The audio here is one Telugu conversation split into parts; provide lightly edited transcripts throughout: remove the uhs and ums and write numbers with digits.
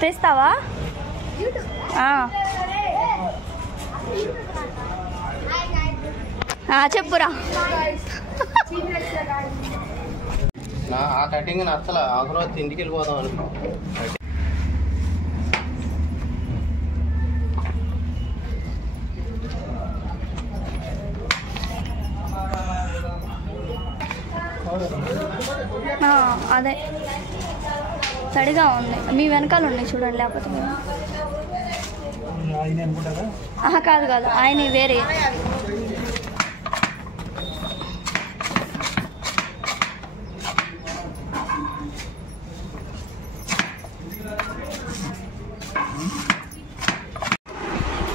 తెస్తావా? చెప్పురా. ఆ కటింగ్ నచ్చల, అవసరం వచ్చి ఇంటికి వెళ్ళిపోదాం అనుకో. అదే తడిగా ఉంది. మీ వెనకాల ఉన్నాయి చూడండి, లేకపోతే కాదు కాదు, ఆయన వేరే.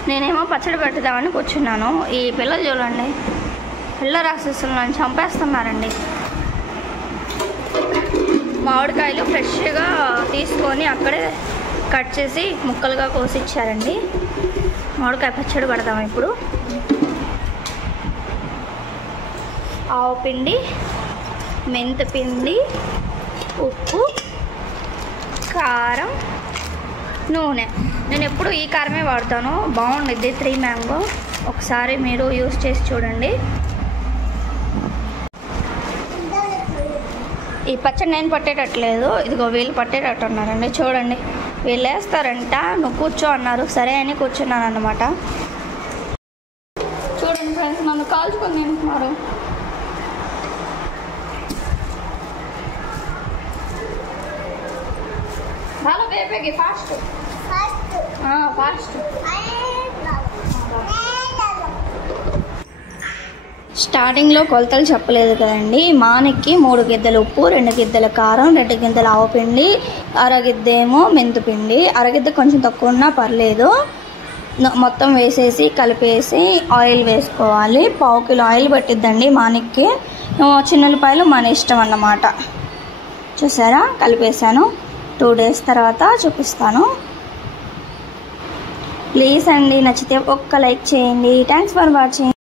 నేనేమో పచ్చడి పెట్టుదామని కూర్చున్నాను. ఈ పిల్లలు చూడండి, పిల్ల రాక్షసులు నన్ను చంపేస్తున్నారండి. మామిడికాయలు ఫ్రెష్గా తీసుకొని అక్కడే కట్ చేసి ముక్కలుగా కోసి ఇచ్చారండి. మామిడికాయ పచ్చడి పెడదాం ఇప్పుడు. ఆవు పిండి, మెంతిపిండి, ఉప్పు, కారం, నూనె. నేను ఎప్పుడు ఈ కారమే వాడతాను, బాగుండిద్ది 3 మ్యాంగో. ఒకసారి మీరు యూస్ చేసి చూడండి. ఈ పచ్చడి నేను పట్టేటట్లేదు, ఇదిగో వీళ్ళు పట్టేటట్టు ఉన్నారండి. చూడండి, వీళ్ళు వేస్తారంట, నువ్వు కూర్చో అన్నారు, సరే అని కూర్చున్నాను అన్నమాట. చూడండి ఫ్రెండ్స్, నన్ను కాల్చుకొని తింటున్నారు. చాలా వేపేగి ఫాస్ట్ ఫాస్ట్. స్టార్టింగ్లో కొలతలు చెప్పలేదు కదండి. మానికి 3 గిద్దలు ఉప్పు, 2 గిద్దల కారం, 2 గిద్దల ఆవుపిండి, అరగిద్దేమో మెంతిపిండి. అరగిద్ద కొంచెం తక్కువ ఉన్నా పర్లేదు. మొత్తం వేసేసి కలిపేసి ఆయిల్ వేసుకోవాలి. 1/2 కిలో ఆయిల్ పట్టిద్దండి మానికి. చిన్నపాయలు మన ఇష్టం అన్నమాట. చూసారా, కలిపేసాను. 2 days తర్వాత చూపిస్తాను. ప్లీజ్ అండి, నచ్చితే ఒక్క లైక్ చేయండి. Thanks for watching.